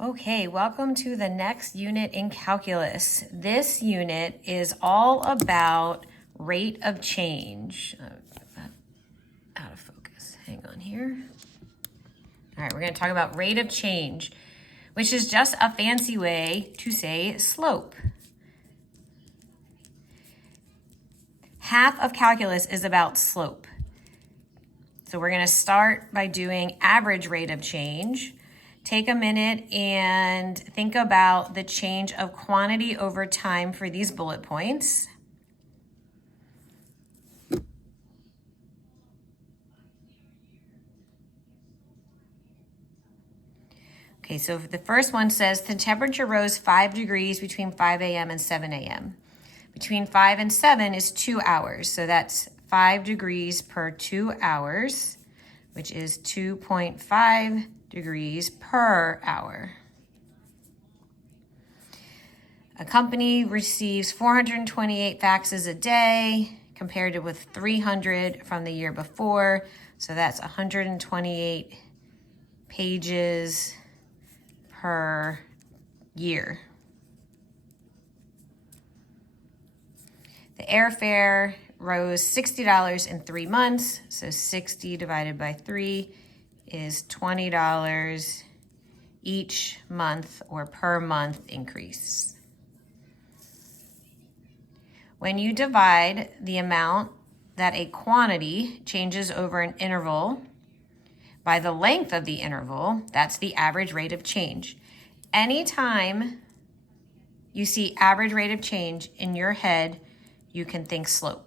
Okay, welcome to the next unit in calculus. This unit is all about rate of change. Out of focus, hang on here. All right, we're gonna talk about rate of change, which is just a fancy way to say slope. Half of calculus is about slope. So we're gonna start by doing average rate of change. Take a minute and think about the change of quantity over time for these bullet points. Okay, so the first one says the temperature rose 5 degrees between 5 a.m. and 7 a.m. Between 5 and 7 is 2 hours, so that's 5 degrees per 2 hours, which is 2.5 degrees per hour. A company receives 428 faxes a day compared to with 300 from the year before. So that's 128 pages per year. The airfare rose $60 in 3 months. So 60 divided by 3 is $20 each month or per month increase. When you divide the amount that a quantity changes over an interval by the length of the interval, that's the average rate of change. Anytime you see average rate of change in your head, you can think slope.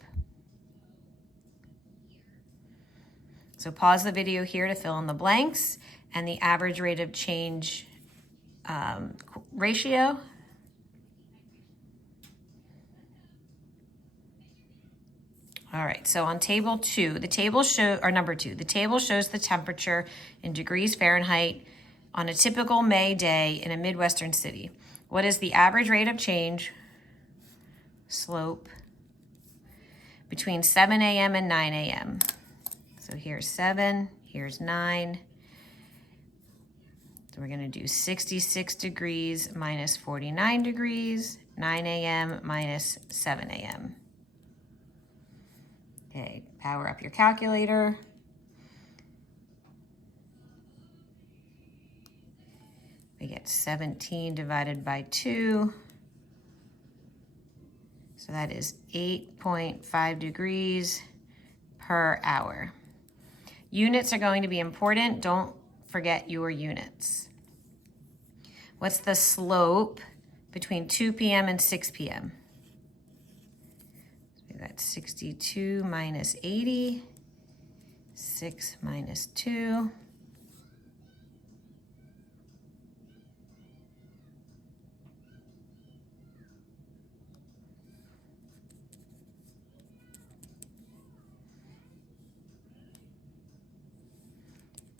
So pause the video here to fill in the blanks and the average rate of change ratio. All right, so on table 2, the table number 2, the table shows the temperature in degrees Fahrenheit on a typical May day in a Midwestern city. What is the average rate of change, slope, between 7 a.m. and 9 a.m.? So here's 7, here's 9. So we're gonna do 66 degrees minus 49 degrees, 9 a.m. minus 7 a.m. Okay, power up your calculator. We get 17 divided by 2. So that is 8.5 degrees per hour. Units are going to be important. Don't forget your units. What's the slope between 2 p.m. and 6 p.m.? So we've got 62 minus 80, 6 minus 2.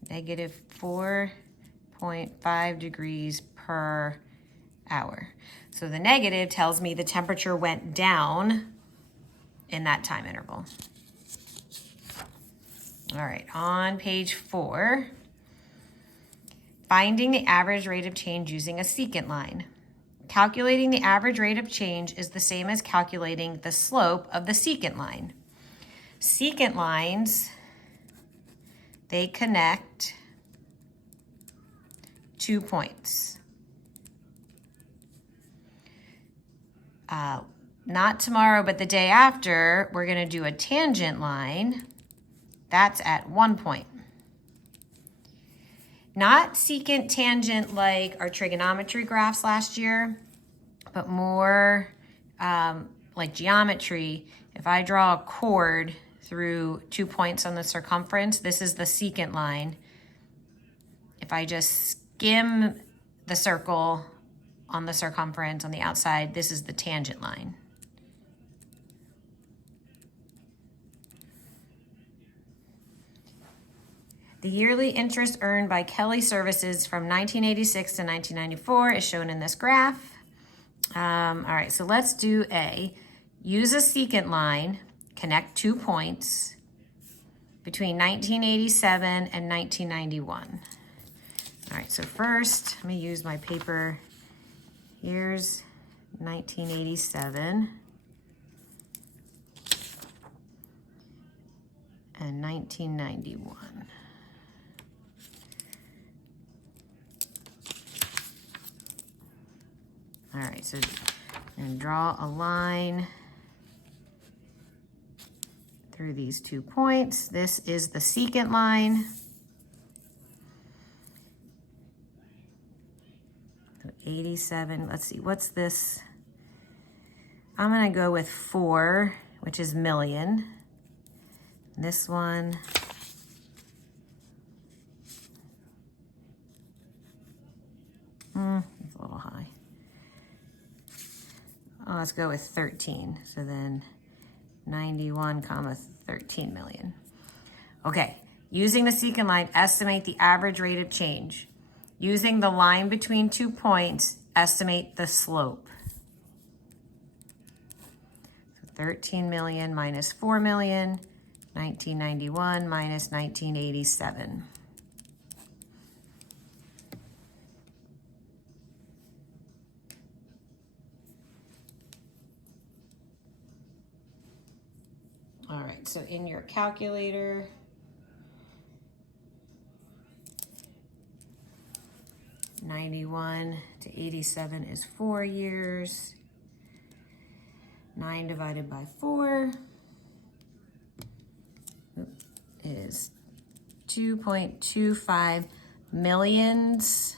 Negative 4.5 degrees per hour. So the negative tells me the temperature went down in that time interval. All right, on page 4, finding the average rate of change using a secant line. Calculating the average rate of change is the same as calculating the slope of the secant line. Secant lines, they connect 2 points. Not tomorrow, but the day after, we're gonna do a tangent line. That's at 1 point. Not secant tangent like our trigonometry graphs last year, but more like geometry. If I draw a chord through 2 points on the circumference, this is the secant line. If I just skim the circle on the circumference on the outside, this is the tangent line. The yearly interest earned by Kelly Services from 1986 to 1994 is shown in this graph. All right, so let's do A. Use a secant line, connect 2 points between 1987 and 1991. All right, right, so first, let me use my paper. Here's 1987 and 1991. All right, so I'm gonna draw a line through these 2 points. This is the secant line. So 87, let's see, what's this? I'm gonna go with 4, which is million. This one, it's a little high. Oh, let's go with 13. So then 91 comma 13 million. Okay, using the secant line, estimate the average rate of change. Using the line between 2 points, estimate the slope. So 13 million minus 4 million, 1991 minus 1987. All right, so in your calculator, '91 to '87 is 4 years. 9 divided by 4 is 2.25 millions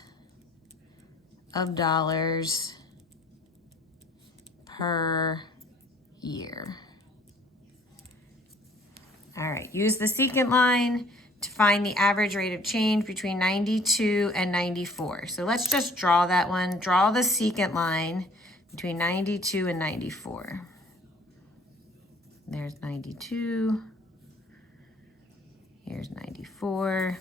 of dollars per year. All right, use the secant line to find the average rate of change between 92 and 94. So let's just draw that one. Draw the secant line between 92 and 94. There's 92. Here's 94.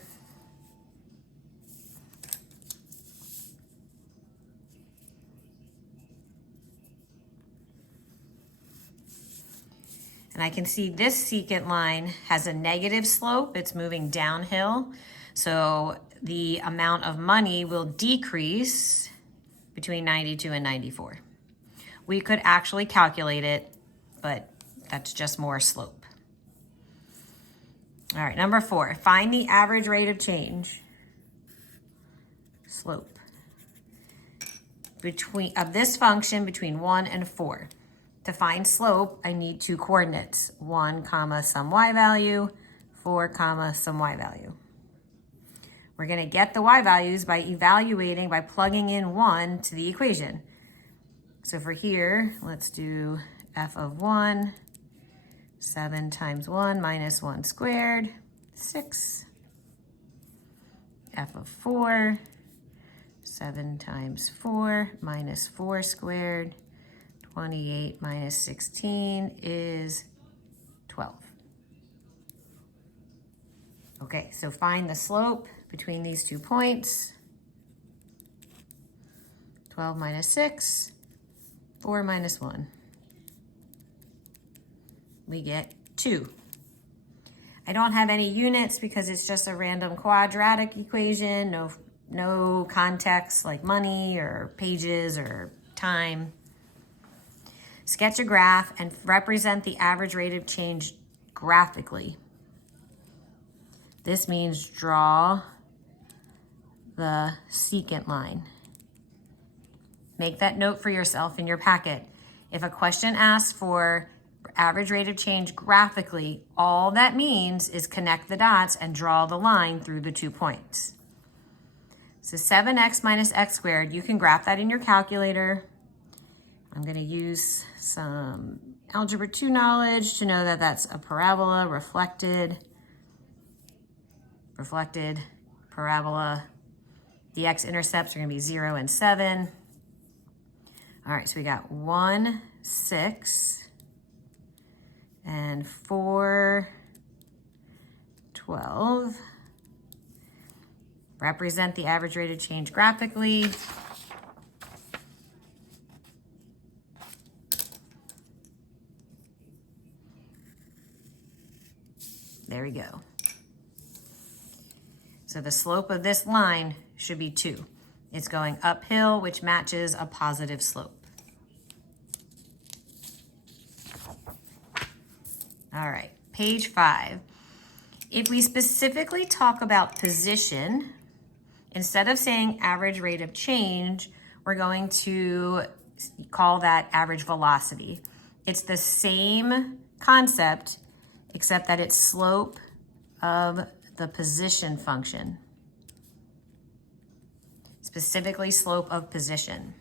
And I can see this secant line has a negative slope. It's moving downhill. So the amount of money will decrease between 92 and 94. We could actually calculate it, but that's just more slope. All right, number 4, find the average rate of change, slope, of this function between 1 and 4. To find slope, I need 2 coordinates, 1 comma some y value, 4 comma some y value. We're gonna get the y values by evaluating, by plugging in 1 to the equation. So for here, let's do f of 1, 7 times 1 minus 1 squared, 6. F of 4, 7 times 4 minus 4 squared, 28 minus 16 is 12. Okay, so find the slope between these 2 points. 12 minus 6, 4 minus 1. We get 2. I don't have any units because it's just a random quadratic equation, no context like money or pages or time. Sketch a graph and represent the average rate of change graphically. This means draw the secant line. Make that note for yourself in your packet. If a question asks for average rate of change graphically, all that means is connect the dots and draw the line through the 2 points. So 7x minus x squared, you can graph that in your calculator. I'm going to use some algebra 2 knowledge to know that that's a parabola, reflected, parabola. The x-intercepts are going to be 0 and 7. All right, so we got 1, 6, and 4, 12. Represent the average rate of change graphically. There we go. So the slope of this line should be 2. It's going uphill, which matches a positive slope. All right, page 5. If we specifically talk about position, instead of saying average rate of change, we're going to call that average velocity. It's the same concept, except that it's slope of the position function. Specifically slope of position.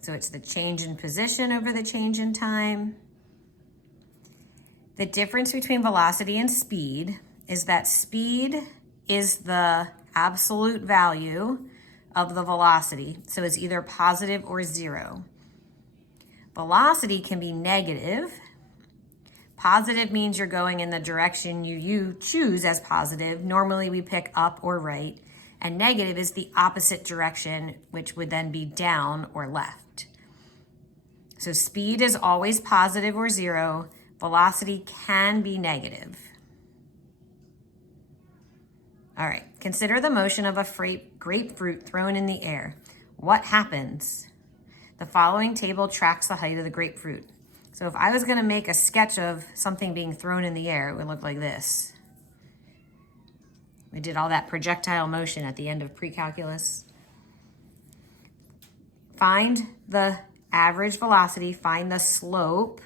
So it's the change in position over the change in time. The difference between velocity and speed is that speed is the absolute value of the velocity. So it's either positive or 0. Velocity can be negative. Positive means you're going in the direction you choose as positive. Normally we pick up or right. And negative is the opposite direction, which would then be down or left. So speed is always positive or 0. Velocity can be negative. All right, consider the motion of a grapefruit thrown in the air. What happens? The following table tracks the height of the grapefruit. So if I was going to make a sketch of something being thrown in the air, it would look like this. We did all that projectile motion at the end of pre-calculus. Find the average velocity, find the slope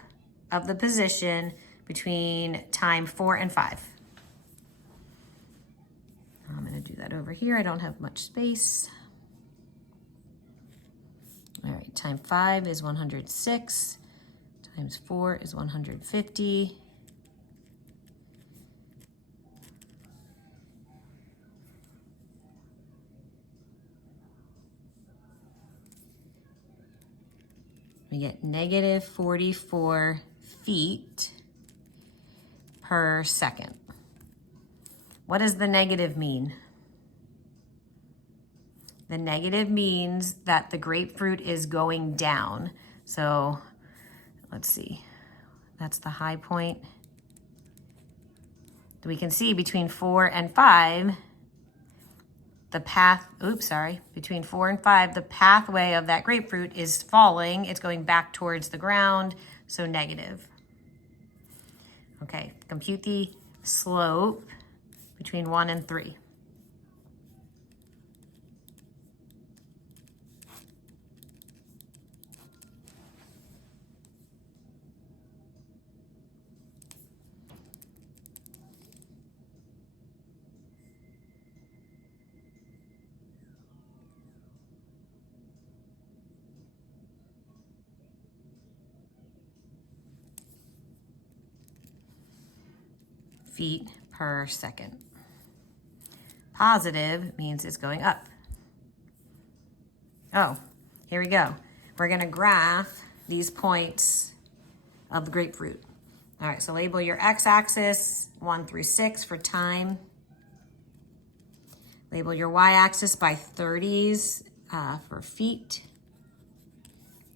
of the position between time 4 and 5. I'm going to do that over here. I don't have much space. All right, time 5 is 106, times 4 is 150. We get negative 44 feet per second. What does the negative mean? The negative means that the grapefruit is going down. So let's see, that's the high point. We can see between 4 and 5, the path, between 4 and 5, the pathway of that grapefruit is falling. It's going back towards the ground, so negative. Okay, compute the slope between 1 and 3. Feet per second. Positive means it's going up. Oh, here we go. We're going to graph these points of the grapefruit. All right, so label your x-axis 1 through 6 for time. Label your y-axis by 30s for feet.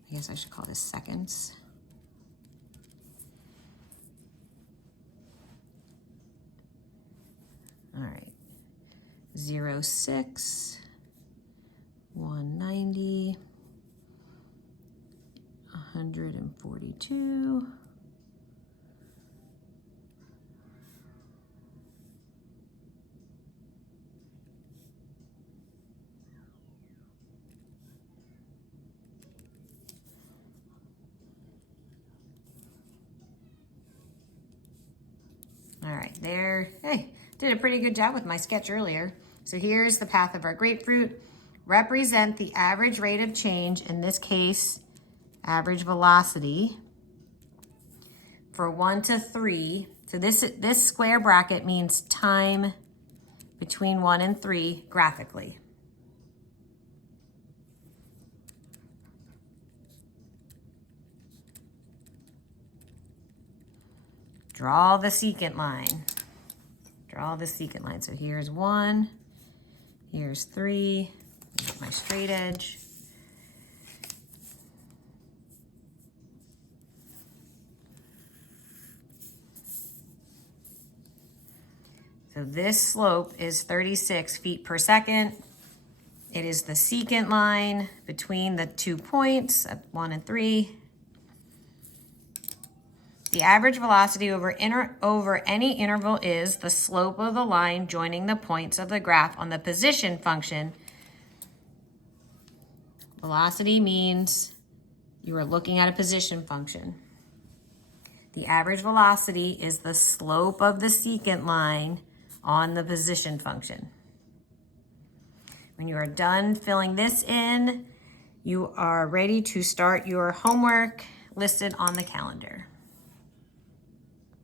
I guess I should call this seconds. All right, 0, 6, 190, 142, all right, there, hey, did a pretty good job with my sketch earlier. So here's the path of our grapefruit. Represent the average rate of change, in this case, average velocity, for 1 to 3. So this square bracket means time between 1 and 3 graphically. Draw the secant line. Draw the secant line. So here's 1, here's 3, here's my straight edge. So So this slope is 36 feet per second. It is the secant line between the 2 points at 1 and 3. The average velocity over any interval is the slope of the line joining the points of the graph on the position function. Velocity means you are looking at a position function. The average velocity is the slope of the secant line on the position function. When you are done filling this in, you are ready to start your homework listed on the calendar.